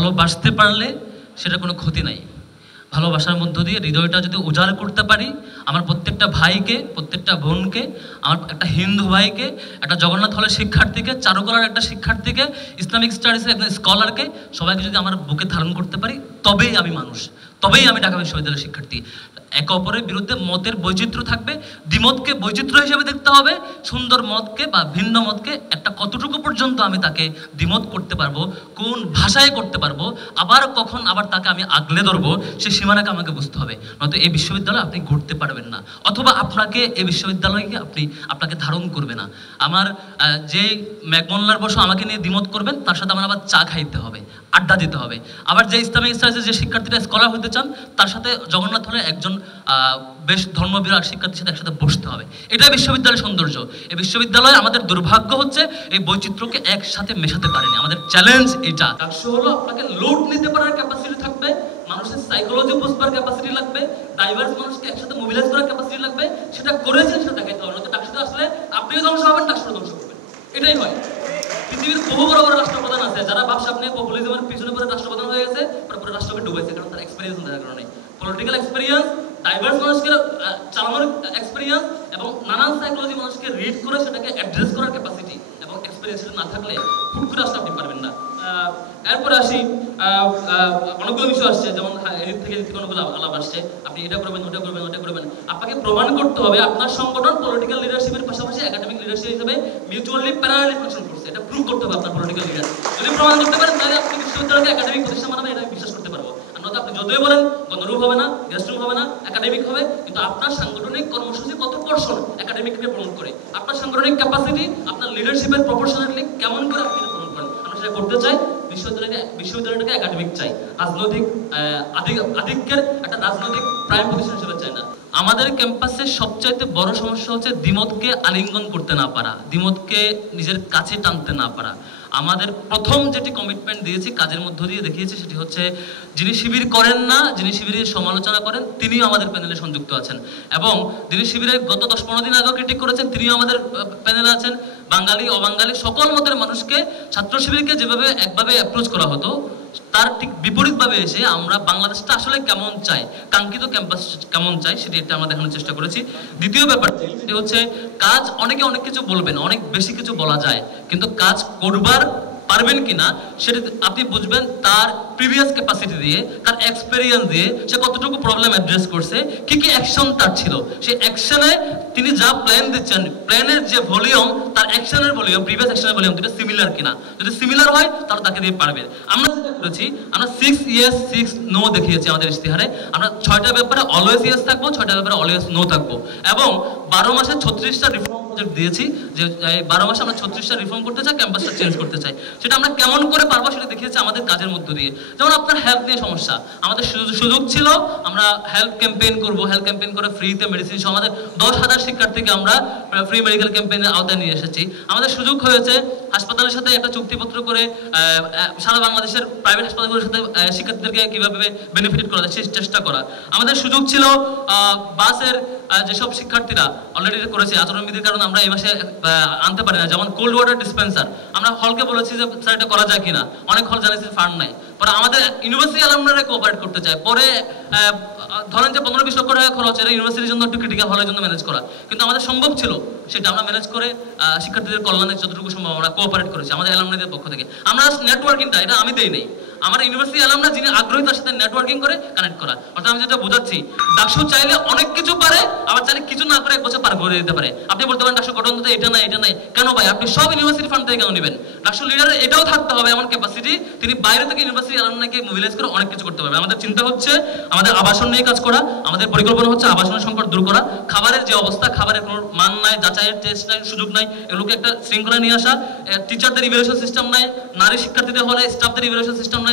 ভালোবাসতে পারলে সেটা কোনো ক্ষতি নাই। ভালোবাসার মধ্য দিয়ে হৃদয়টা যদি উজাড় করতে পারি, আমার প্রত্যেকটা ভাইকে, প্রত্যেকটা বোনকে, আমার একটা হিন্দু ভাইকে, একটা জগন্নাথ হলের শিক্ষার্থীকে, চারুকলার একটা শিক্ষার্থীকে, ইসলামিক স্টাডিজের একটা স্কলারকে, সবাইকে যদি আমার বুকে ধারণ করতে পারি, তবেই আমি মানুষ, তবেই আমি ঢাকা বিশ্ববিদ্যালয়ের শিক্ষার্থী। একে অপরের বিরুদ্ধে মতের বৈচিত্র্য থাকবে, দ্বিমতকে বৈচিত্র্য হিসেবে দেখতে হবে, সুন্দর মতকে বা ভিন্ন মতকে একটা কতটুকু পর্যন্ত আমি তাকে দ্বিমত করতে পারবো, কোন ভাষায় করতে পারবো, আবার কখন আবার তাকে আমি আগলে ধরবো, সেই সীমানাকে আমাকে বুঝতে হবে। নয়তো এই বিশ্ববিদ্যালয়ে আপনি ঘুরতে পারবেন না, অথবা আপনাকে এই বিশ্ববিদ্যালয়কে আপনাকে ধারণ করবে না। আমার যে ম্যাকমোল্লার বসে আমাকে নিয়ে দ্বিমত করবেন, তার সাথে আমার আবার চা খাইতে হবে, আড্ডা দিতে হবে। আবার যে ইসলামিক স্টাডিজের যে শিক্ষার্থীরা স্কলার হতে চান, তার সাথে জগন্নাথ হলে একজন বেশ ধর্মবিরাগ শিক্ষার্থীর সাথে একসাথে বসতে হবে। এটাই বিশ্ববিদ্যালয়ের সৌন্দর্য। এই বিশ্ববিদ্যালয়ে আমাদের দুর্ভাগ্য হচ্ছে এই বৈচিত্র্যকে একসাথে মেশাতে পারেনি। আমাদের চ্যালেঞ্জ এটা। ডাকসু হলো আপনাকে লোড নিতে পারার ক্যাপাসিটি থাকবে, মানুষের সাইকোলজি বুঝবার ক্যাপাসিটি লাগবে, ডাইভার্স মানুষকে একসাথে মোবিলাইজ করার ক্যাপাসিটি লাগবে। সেটা করেছেন, সেটা দেখাইতে হবে। ডাকসুতে আসলে আপনিও ধ্বংস হবেন, ডাকসুও ধ্বংস করবেন। এটাই হয়। পৃথিবীর বহু বড় বড় রাষ্ট্রপ্রধান আছে যারা ভাবসাব নিয়ে পপুলিজমের পিছনে পরে রাষ্ট্রপ্রধান হয়ে গেছে, পুরো রাষ্ট্রকে ডুবেছে, কারণ তার এক্সপেরিয়েন্স থাকার কারণে। পলিটিক্যাল এক্সপেরিয়েন্স, ডাইভার্স মানুষকে চালানোর এক্সপেরিয়েন্স এবং নানান সাইকোলজি মানুষকে রিড করে সেটাকে অ্যাড্রেস করার ক্যাপাসিটি এবং এক্সপেরিয়েন্স না থাকলে হুট করে আসলে আপনি পারবেন না। এরপরে আসি, অনেকগুলো বিষয় আসছে, যেমন এদিক থেকে অনেকগুলো আলাপ আসছে, আপনি এটা করবেন, ওটা করবেন, ওটা করবেন। আপনাকে প্রমাণ করতে হবে আপনার সংগঠন পলিটিক্যাল লিডারশিপের পাশাপাশি একাডেমিক লিডারশিপ হিসেবে মিউচুয়ালি প্যারালালি ফাংশন করছে। এটা প্রুভ করতে হবে আপনার পলিটিক্যাল লিডার। যদি প্রমাণ করতে পারেন, তাহলে আপনি বিশ্ববিদ্যালয়কে একাডেমিক প্রতিষ্ঠান বানাবেন, এটা বিশ্বাস করতে পারবো। আর নয়তো আপনি যতই বলেন গণরূপ হবে না, গেস্টরুম হবে না, একাডেমিক হবে, কিন্তু আপনার সাংগঠনিক কর্মসূচি কত পার্সেন্ট একাডেমিককে প্রমোট করে, আপনার সাংগঠনিক ক্যাপাসিটি, আপনার লিডারশিপের প্রপোর্শনালি কেমন করে আপনি প্রমোট করেন। আমরা সেটা করতে চাই। বিশ্ববিদ্যালয়টাকে একাডেমিক চাই, রাজনৈতিক আধিক্যের একটা রাজনৈতিক প্রাইম পজিশন হিসেবে চাই না। আমাদের ক্যাম্পাসের সবচাইতে বড় সমস্যা হচ্ছে দ্বিমতকে আলিঙ্গন করতে না পারা, দ্বিমতকে নিজের কাছে টানতে না পারা। আমাদের প্রথম যেটি কমিটমেন্ট দিয়েছি, কাজের মধ্য দিয়ে দেখিয়েছি, সেটি হচ্ছে যিনি শিবির করেন না, যিনি শিবিরের সমালোচনা করেন, তিনিও আমাদের প্যানেলে সংযুক্ত আছেন। এবং যিনি শিবিরের গত 10-15 দিন আগেও ক্রিটিক করেছেন, তিনিও আমাদের প্যানেলে আছেন। বাঙালি অবাঙালি সকল মতের মানুষকে ছাত্র শিবিরকে যেভাবে একভাবে অ্যাপ্রোচ করা হতো, তার ঠিক বিপরীতভাবে এসে আমরা বাংলাদেশটা আসলে কেমন চাই, কাঙ্ক্ষিত ক্যাম্পাস কেমন চাই, সেটি একটা আমরা দেখানোর চেষ্টা করেছি। দ্বিতীয় ব্যাপার সেটি হচ্ছে কাজ। অনেকে অনেক কিছু বলবেন, অনেক বেশি কিছু বলা যায়, কিন্তু কাজ করবার পারবেন কিনা সেটা আপনি বুঝবেন তার প্রিভিয়াস ক্যাপাসিটি দিয়ে, তার এক্সপেরিয়েন্স দিয়ে, সে কতটুকু প্রবলেম অ্যাড্রেস করছে, কি কি অ্যাকশন তার ছিল, সেই অ্যাকশনে তিনি যা প্ল্যান দিচ্ছেন, প্ল্যানের যে ভলিউম, তার অ্যাকশনের ভলিউম, প্রিভিয়াস অ্যাকশনের ভলিউম দুটো সিমিলার কিনা। যদি সিমিলার হয় তাহলে তাকে দিয়ে পারবেন। আমরা যেটা করেছি, আমরা 6 ইয়েস 6 নো দেখিয়েছি আমাদের ইশতেহারে। আমরা 6টা ব্যাপারে অলওয়েজ ইয়েস থাকবো, 6টা ব্যাপারে অলওয়েজ নো থাকবো, এবং 12 মাসে 36টা রিফর্ম প্রজেক্ট দিয়েছি, যে 12 মাসে আমরা 36টা রিফর্ম করতে চাই, ক্যাম্পাসটা চেঞ্জ করতে চাই। সেটা আমরা কেমন করে পারবো সেটা দেখিয়েছি আমাদের কাজের মধ্য দিয়ে। যেমন আপনার হেলথ নিয়ে সমস্যা, আমাদের সুযোগ ছিল আমরা হেলথ ক্যাম্পেইন করবো, হেলথ ক্যাম্পেইন করে ফ্রিতে মেডিসিন সহ আমাদের 10,000 শিক্ষার্থীকে আমরা ফ্রি মেডিকেল ক্যাম্পেইনের আওতায় নিয়ে এসেছি। আমাদের সুযোগ হয়েছে হাসপাতালের সাথে একটা চুক্তিপত্র করে সারা বাংলাদেশের প্রাইভেট হাসপাতালগুলোর সাথে শিক্ষার্থীদেরকে কিভাবে বেনিফিট করা যায় সেই চেষ্টা করা। আমাদের সুযোগ ছিল বাসের যেসব শিক্ষার্থীরা অলরেডি করেছে, আচরণবিধির কারণে আমরা এই মাসে আনতে পারি না, যেমন কোল্ড ওয়াটার ডিসপেন্সার। আমরা হলকে বলেছি যে স্যার এটা করা যায় কিনা, অনেক হল জানিয়েছে ফান্ড নাই। পরে আমাদের ইউনিভার্সিটি অ্যালামনারা কোঅপারেট করতে চায়, পরে ধরেন যে 15-20 লক্ষ টাকা খরচ, এটা ইউনিভার্সিটির জন্য একটু ক্রিটিক্যাল হলের জন্য ম্যানেজ করা, কিন্তু আমাদের সম্ভব ছিল, সেটা আমরা ম্যানেজ করে শিক্ষার্থীদের কল্যাণে যতটুকু সম্ভব আমরা কোঅপারেট করেছি আমাদের অ্যালামনাদের পক্ষ থেকে। আমরা নেটওয়ার্কিংটা এটা আমি দেই নেই, আমার ইউনিভার্সিটি অ্যালামনা যিনি আগ্রহী তার সাথে নেটওয়ার্কিং করে কানেক্ট করা। অর্থাৎ আমি যেটা বোঝাচ্ছি, ডাকসু চাইলে অনেক কিছু পারে, আবার চাইলে কিছু না করে 1 বছর পার করে দিতে পারে। আপনি বলতে পারেন ডাকসু গঠন এটা নাই, এটা নাই, কেন ভাই? আপনি সব ইউনিভার্সিটি ফান্ড থেকে কেন নেবেন? ডাকসু লিডারের এটাও থাকতে হবে এমন ক্যাপাসিটি, তিনি বাইরে থেকে ইউনিভার্সিটি অ্যালামনাকে মোবিলাইজ করে অনেক কিছু করতে পারবে। আমাদের চিন্তা হচ্ছে আমাদের আবাসন নিয়ে কাজ করা, আমাদের পরিকল্পনা হচ্ছে আবাসনের সংকট দূর করা, খাবারের যে অবস্থা, খাবারের কোনো মান নাই, যাচাইয়ের টেস্ট নাই, সুযোগ নাই, এগুলোকে একটা শৃঙ্খলা নিয়ে আসা, টিচারদের ইভ্যালুয়েশন সিস্টেম নাই, নারী শিক্ষার্থীদের হলে স্টাফদের ইভ্যালুয়েশন সিস্টেম নাই,